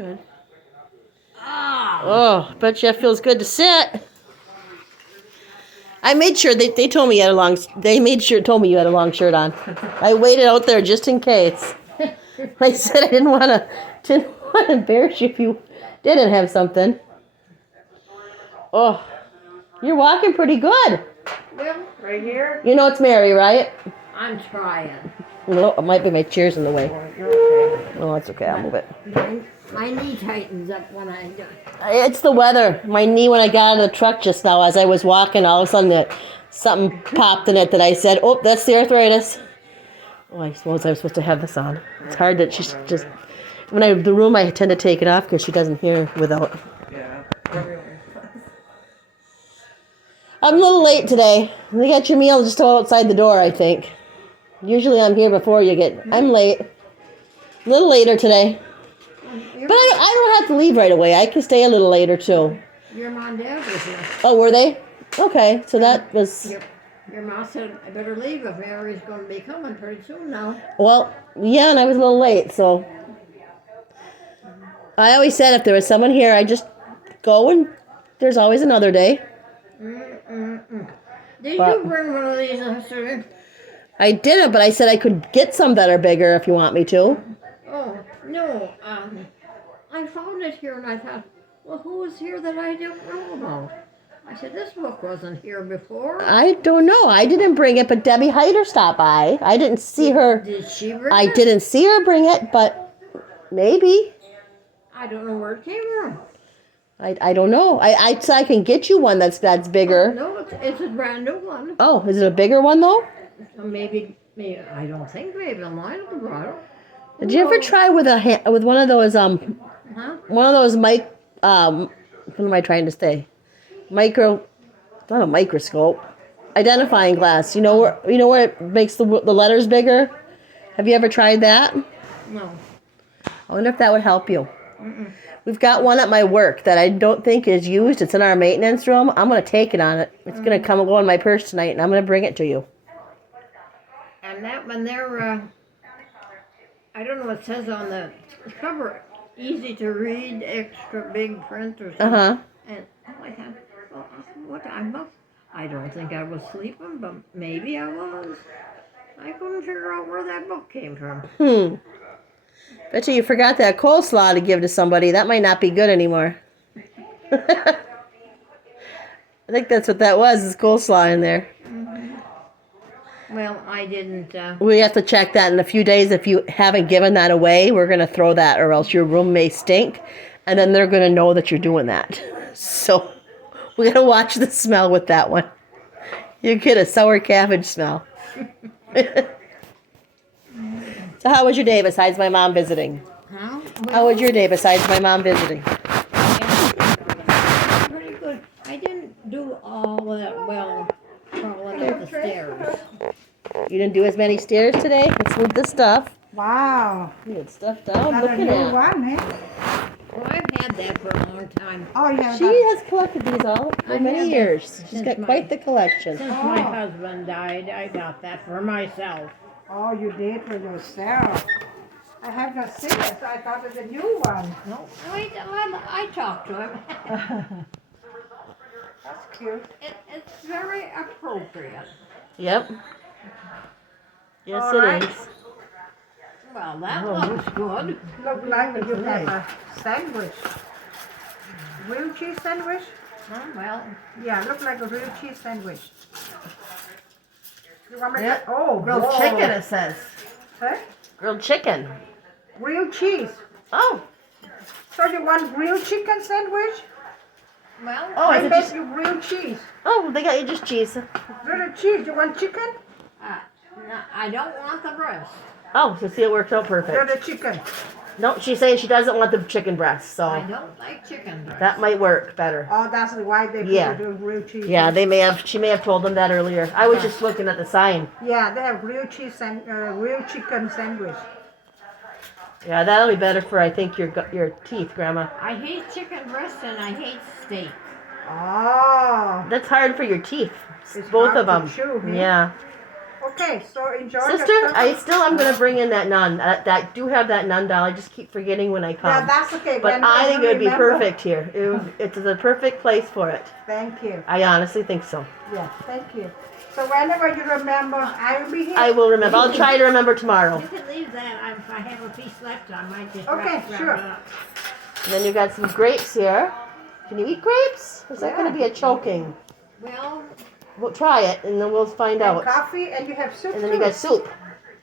good. Ah. Oh, bet you it feels good to sit. I made sure they told me you had a long. They made sure told me you had a long shirt on. I waited out there just in case. I said I didn't want to embarrass you if you didn't have something. Oh, you're walking pretty good. Well, right here. You know it's Mary, right? I'm trying. No, it might be my chair's in the way. Oh, you're okay. Oh, it's okay. I'll move it. My knee tightens up when I do. It's the weather. My knee, when I got out of the truck just now, as I was walking, all of a sudden something popped in it that I said, "Oh, that's the arthritis." Oh, I suppose I was supposed to have this on. It's hard that she's just the room I tend to take it off because she doesn't hear without. Yeah. I'm a little late today. We got your meal just outside the door, I think. Usually I'm here before you get. I'm late. A little later today. But I don't have to leave right away. I can stay a little later too. Your mom and dad was here. Oh, were they? Okay, so that was. Your mom said I better leave if Mary's going to be coming pretty soon now. Well, yeah, and I was a little late, so. I always said if there was someone here, I just go and there's always another day. Did you bring one of these yesterday? I didn't, but I said I could get some that are bigger if you want me to. Oh, no. I found it here and I thought, well, who was here that I don't know about? I said, this book wasn't here before. I don't know. I didn't bring it, but Debbie Hyder stopped by. I didn't see her. Did she bring it? I didn't see her bring it, but maybe. I don't know where it came from. I don't know. I can get you one that's bigger. No, it's a brand new one. Oh, is it a bigger one though? Maybe I don't think maybe mine will be brought. Did you ever try with one of those Huh? one of those what am I trying to say? Not a microscope. Identifying glass. You know where it makes the letters bigger? Have you ever tried that? No. I wonder if that would help you. We've got one at my work that I don't think is used. It's in our maintenance room. I'm going to take it on it. It's going to go in my purse tonight, and I'm going to bring it to you. And that one there, I don't know what it says on the cover. Easy to read, extra big print or something. Uh-huh. And I thought, well, I don't think I was sleeping, but maybe I was. I couldn't figure out where that book came from. Bet you forgot that coleslaw to give to somebody. That might not be good anymore. I think that's what that was, is coleslaw in there. Well, I didn't. We have to check that in a few days. If you haven't given that away, we're going to throw that, or else your room may stink. And then they're going to know that you're doing that. So we got to watch the smell with that one. You get a sour cabbage smell. So how was your day besides my mom visiting? Huh? How was your day besides my mom visiting? Pretty good. I didn't do all that well crawling up the stairs. You didn't do as many stairs today? Let's move the stuff. Wow. You had stuff down. Another Look at new that. one, eh? Well, I've had that for a long time. Oh, yeah. She has collected these all for I many have years. that She's since got my- quite the collection. Since my husband died, I got that for myself. Oh, you did for yourself. I have not seen it, so I thought it was a new one. No, I talked to him. That's cute. It's very appropriate. Yep. Yes, All it right. is. Well, that looks good. Look like you have a sandwich. Grilled cheese sandwich? Oh, well, Yeah, look like a grilled cheese sandwich. You want me Yep. to? Oh, Grilled whoa. chicken, it says. Huh? Grilled chicken. Grilled cheese. Oh. So you want grilled chicken sandwich? well, Oh, I is it make just... you grilled cheese. Oh, they got you just cheese. Grilled cheese. You want chicken? no, I don't want the breast. Oh, so see, it worked out perfect. Grilled chicken. No, she's saying she doesn't want the chicken breast, I so don't like chicken breast. that might work better. Oh, that's why they Yeah. put the grilled cheese. Yeah, she may have told them that earlier. I was just looking at the sign. Yeah, they have grilled cheese and grilled chicken sandwich. Yeah, that'll be better for, I think, your teeth, Grandma. I hate chicken breast and I hate steak. Oh. That's hard for your teeth. It's Both hard of to them. chew, huh? Yeah. Okay, so enjoy the Sister, I supper. still am gonna bring in that nun. That do have that nun doll. I just keep forgetting when I come. Yeah, that's okay. But When I you think it would be remember- perfect here. It's the perfect place for it. Thank you. I honestly think so. Yeah, thank you. So whenever you remember, I will be here. I will remember. I'll try to remember tomorrow. You can leave that. If I have a piece left, I might just Okay, wrap sure. it up. And then you got some grapes here. Can you eat grapes? Is that Yeah. going to be a choking? Well, We'll try it and then we'll find And out. coffee, and you have soup And then too. you got soup.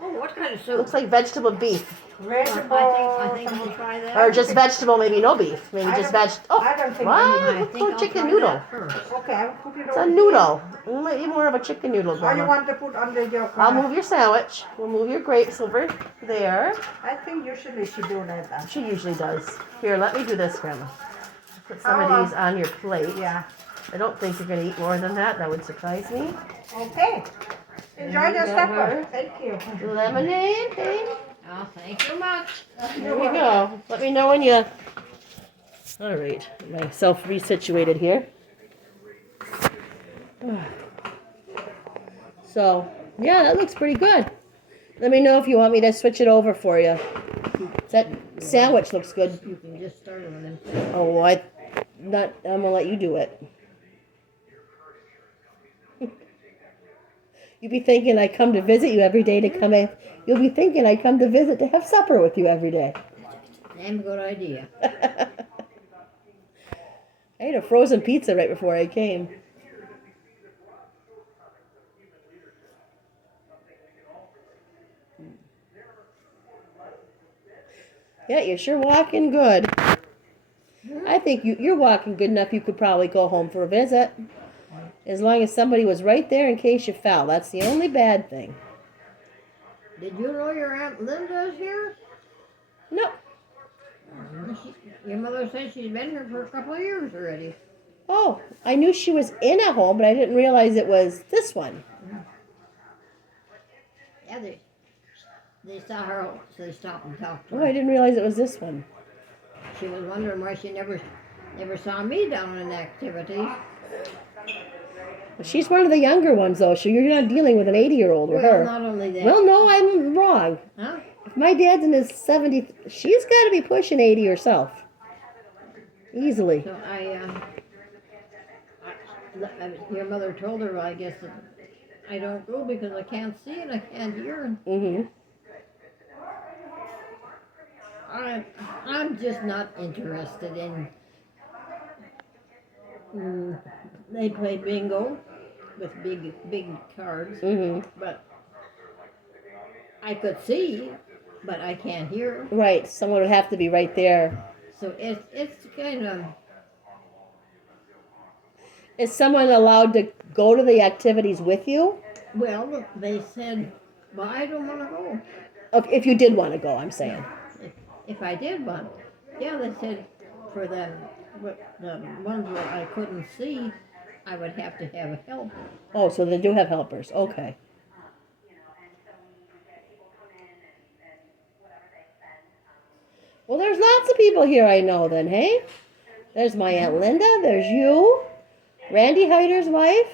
oh, what kind of soup? Looks like vegetable beef. Vegetable. I think I'll try that. Or just vegetable, maybe no beef. Maybe I just don't- veg. Oh, I don't think what? I Looks think like I'll chicken try noodle. that first. Okay, I will put it It's a over. noodle. Maybe more of a chicken noodle. Or you Grandma. want to put under your I'll move your sandwich. We'll move your grapes over there. I think usually she do like that. She usually does. Here, let me do this, Grandma. Put some Oh, of these on your plate. Yeah. I don't think you're going to eat more than that. That would surprise me. Okay. Enjoy you the got supper. her. Thank you. Lemonade, hey? Oh, thank you much. Here we go. Let me know when you... All right. Get myself resituated here. So, yeah, that looks pretty good. Let me know if you want me to switch it over for you. That sandwich looks good. You can just start with them. Oh, I'm gonna let you do it. You'll be thinking I come to visit you every day to come in. You'll be thinking I come to visit to have supper with you every day. Damn good idea. I ate a frozen pizza right before I came. Yeah, you're sure walking good. I think you're walking good enough you could probably go home for a visit. As long as somebody was right there in case you fell. That's the only bad thing. Did you know your Aunt Linda is here? No. Your mother said she's been here for a couple of years already. Oh, I knew she was in a home, but I didn't realize it was this one. Yeah, they saw her, so they stopped and talked to Oh, her. I didn't realize it was this one. She was wondering why she never saw me down in activities. She's one of the younger ones, though, so you're not dealing with an 80-year-old with Well, her. not only that. Well, no, I'm wrong. Huh? If my dad's in his 70s, she's got to be pushing 80 herself. Easily. So your mother told her, I guess, that I don't go because I can't see and I can't hear. Mm-hmm. I'm just not interested in. They play bingo with big cards, Mm-hmm. but I could see, but I can't hear. Right. Someone would have to be right there. So it's kind of. Is someone allowed to go to the activities with you? Well, they said, well, I don't want to go. If you did want to go, I'm saying. If I did want, yeah, they said for the ones where I couldn't see, I would have to have a helper. Oh, so they do have helpers. Okay. Well, there's lots of people here I know then, hey? There's my Aunt Linda, there's you, Randy Heider's wife,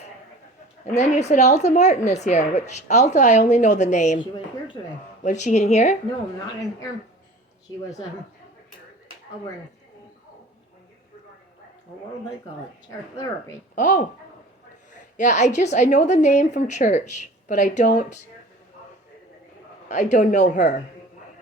and then you said Alta Martin is here, which Alta I only know the She name. was here today. Was she in here? No, not in here. She was over in, what do they call it? Chair therapy. Oh. Yeah, I know the name from church, but I don't know her.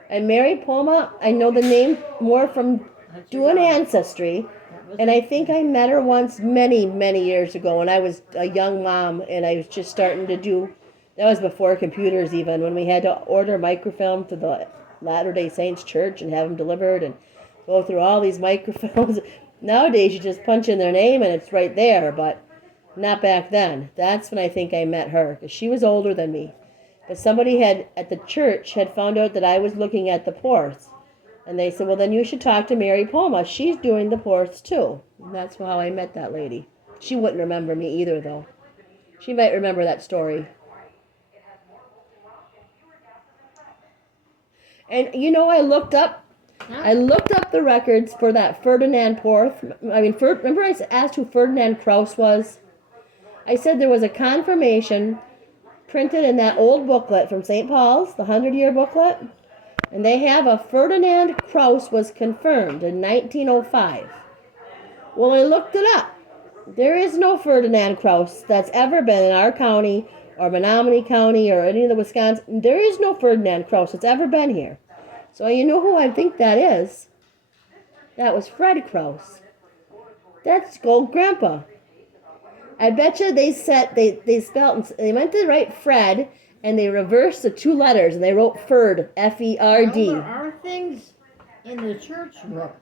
And Mary Poma, I know the name more from That's doing your daughter. Ancestry. That was And it. I think I met her once many, many years ago when I was a young mom and I was just starting to do, that was before computers even, when we had to order microfilm to the Latter-day Saints Church and have them delivered and go through all these microfilms. Nowadays you just punch in their name and it's right there, but not back then. That's when I think I met her, because she was older than me. But somebody at the church had found out that I was looking at the ports. And they said, well, then you should talk to Mary Poma. She's doing the ports too. And that's how I met that lady. She wouldn't remember me either, though. She might remember that story. And, I looked up the records for that Ferdinand Porth. Remember I asked who Ferdinand Krauss was? I said there was a confirmation printed in that old booklet from St. Paul's, the 100-year booklet. And they have a Ferdinand Krause was confirmed in 1905. Well, I looked it up. There is no Ferdinand Krause that's ever been in our county or Menominee County or any of the Wisconsin. There is no Ferdinand Krause that's ever been here. So you know who I think that is? That was Fred Krause. That's Gold Grandpa. I bet you they meant to write Fred and they reversed the two letters and they wrote Ferd, F-E-R-D. Well, there are things in the church book.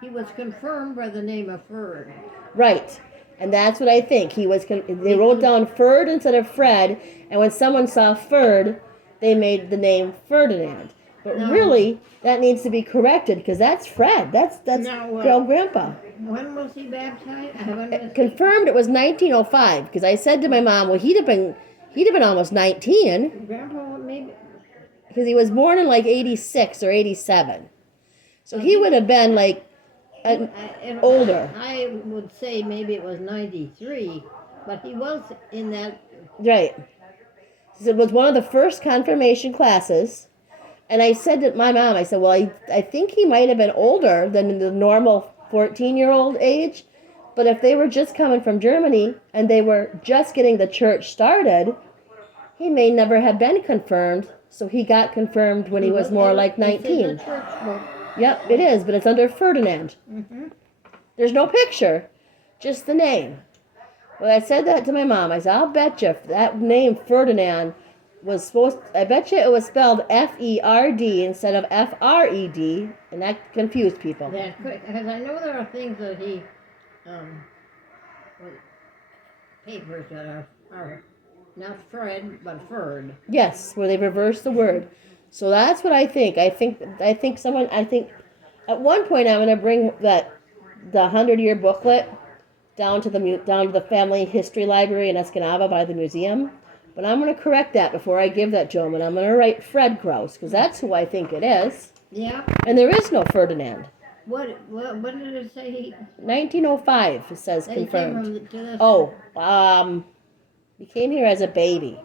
He was confirmed by the name of Ferd. Right. And that's what I think. They wrote down Ferd instead of Fred, and when someone saw Ferd, they made the name Ferdinand. But really, that needs to be corrected because that's Fred. That's Gold Grandpa. When was he baptized? Confirmed it was 1905 because I said to my mom, well, he'd have been almost 19 Grandpa maybe. because he was born in like 86 or 87. So he would have been like older. I would say maybe it was 93, but he was in that. Right. So it was one of the first confirmation classes. And I said to my mom, I said, well, I think he might have been older than the normal 14-year-old age. But if they were just coming from Germany and they were just getting the church started, he may never have been confirmed. So he got confirmed when he was more like 19. It's in the church book. Yep, it is, but it's under Ferdinand. Mm-hmm. There's no picture, just the name. Well, I said that to my mom. I said, I'll bet you that name Ferdinand I bet you it was spelled F-E-R-D instead of F-R-E-D, and that confused people. That quick, because I know there are things that he, papers that are not Fred, but Ferd. Yes, where they reversed the word. So that's what I think. I think at one point I'm going to bring the 100-year booklet down to the family history library in Escanaba by the museum. But I'm going to correct that before I give that to him, and I'm going to write Fred Krause because that's who I think it is. Yeah. And there is no Ferdinand. What did it say? 1905 it says He confirmed. came from He came here as a baby.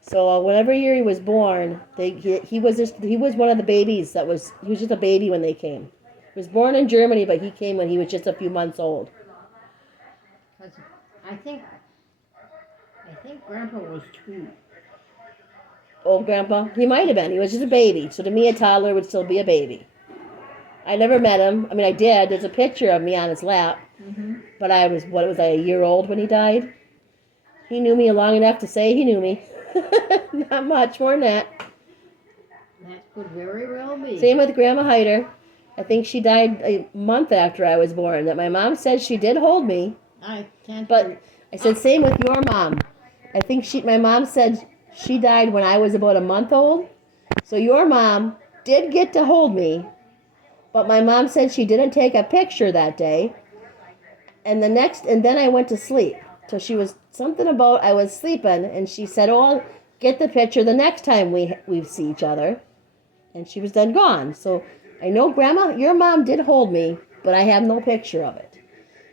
So whatever year he was born, he was one of the babies he was just a baby when they came. He was born in Germany, but he came when he was just a few months old. I think Grandpa was 2. Old Grandpa? He might have been. He was just a baby. So to me, a toddler would still be a baby. I never met him. I mean, I did. There's a picture of me on his lap. Mm-hmm. But I was a year old when he died? He knew me long enough to say he knew me. Not much more than that. That could very well be. Same with Grandma Heider. I think she died a month after I was born. That my mom said she did hold me. I can't. But I said same with your mom. I think my mom said she died when I was about a month old. So your mom did get to hold me. But my mom said she didn't take a picture that day. And then I went to sleep. So she was something about I was sleeping, and she said, "Oh, I'll get the picture the next time we see each other." And she was then gone. So I know Grandma, your mom did hold me, but I have no picture of it.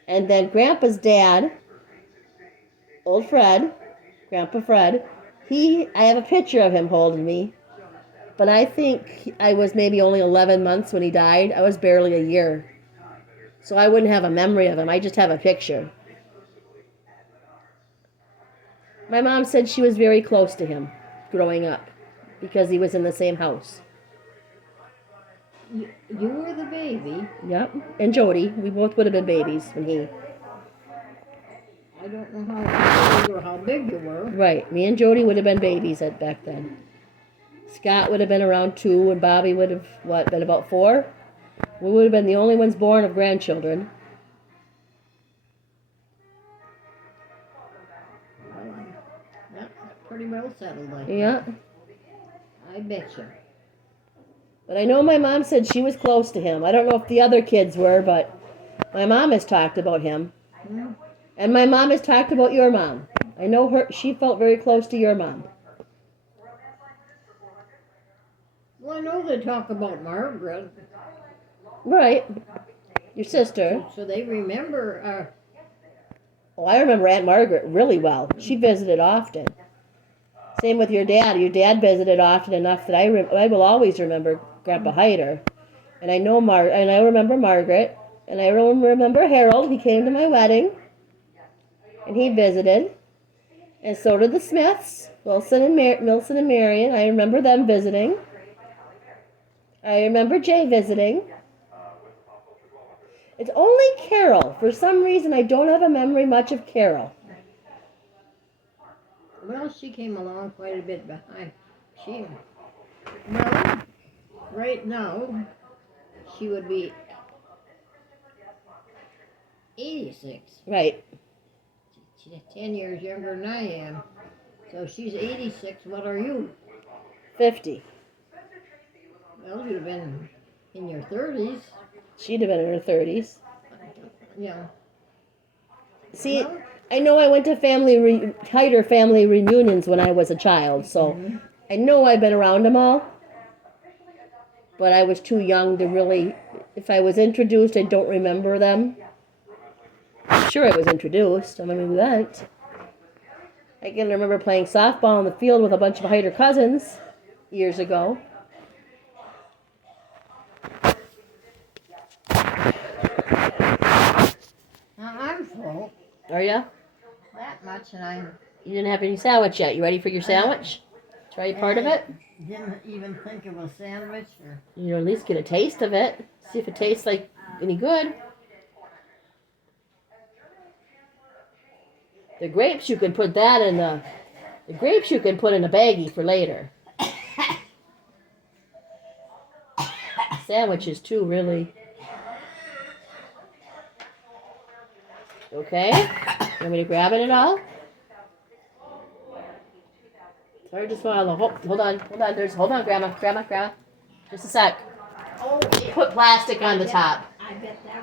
And then Grandpa's dad, old Fred, Grandpa Fred, I have a picture of him holding me. But I think I was maybe only 11 months when he died. I was barely a year. So I wouldn't have a memory of him. I just have a picture. My mom said she was very close to him growing up because he was in the same house. You were the baby. Yep. And Jody. We both would have been babies when he... I don't know how old or how big you were. Right. Me and Jody would have been babies back then. Scott would have been around 2, and Bobby would have, been about 4? We would have been the only ones born of grandchildren. That's pretty well settled, I think. Yeah. I bet you. But I know my mom said she was close to him. I don't know if the other kids were, but my mom has talked about him. Mm. And my mom has talked about your mom. I know she felt very close to your mom. Well, I know they talk about Margaret. Right. Your sister. So they remember. Oh, I remember Aunt Margaret really well. She visited often. Same with your dad. Your dad visited often enough that I will always remember Grandpa Hyder. And I know and I remember Margaret. And I remember Harold. He came to my wedding. And he visited. And so did the Smiths, Wilson and Marion. I remember them visiting. I remember Jay visiting. It's only Carol. For some reason, I don't have a memory much of Carol. Well, she came along quite a bit behind. Well, right now, she would be 86. Right. She's 10 years younger than I am. So she's 86. What are you? 50. Well, you'd have been in your 30s. She'd have been in her 30s. Yeah. See, Well, I know I went to Hyder family reunions when I was a child, so I know I've been around them all. But I was too young to really, if I was introduced, I don't remember them. I'm sure I was introduced. I mean, we went. I can remember playing softball in the field with a bunch of Hyder cousins years ago. now I'm full. Are ya? That much, and I You didn't have any sandwich yet. You ready for your sandwich? Try part of it. didn't even think of a sandwich or. You know, at least get a taste of it. See if it tastes like any good. The grapes you can put that in the grapes you can put in a baggie for later. Sandwiches too, really. Okay. Want me to grab it at all? Sorry, just swallow. Hold on. Hold on, Grandma. Just a sec. Oh, Put plastic on the top. I bet that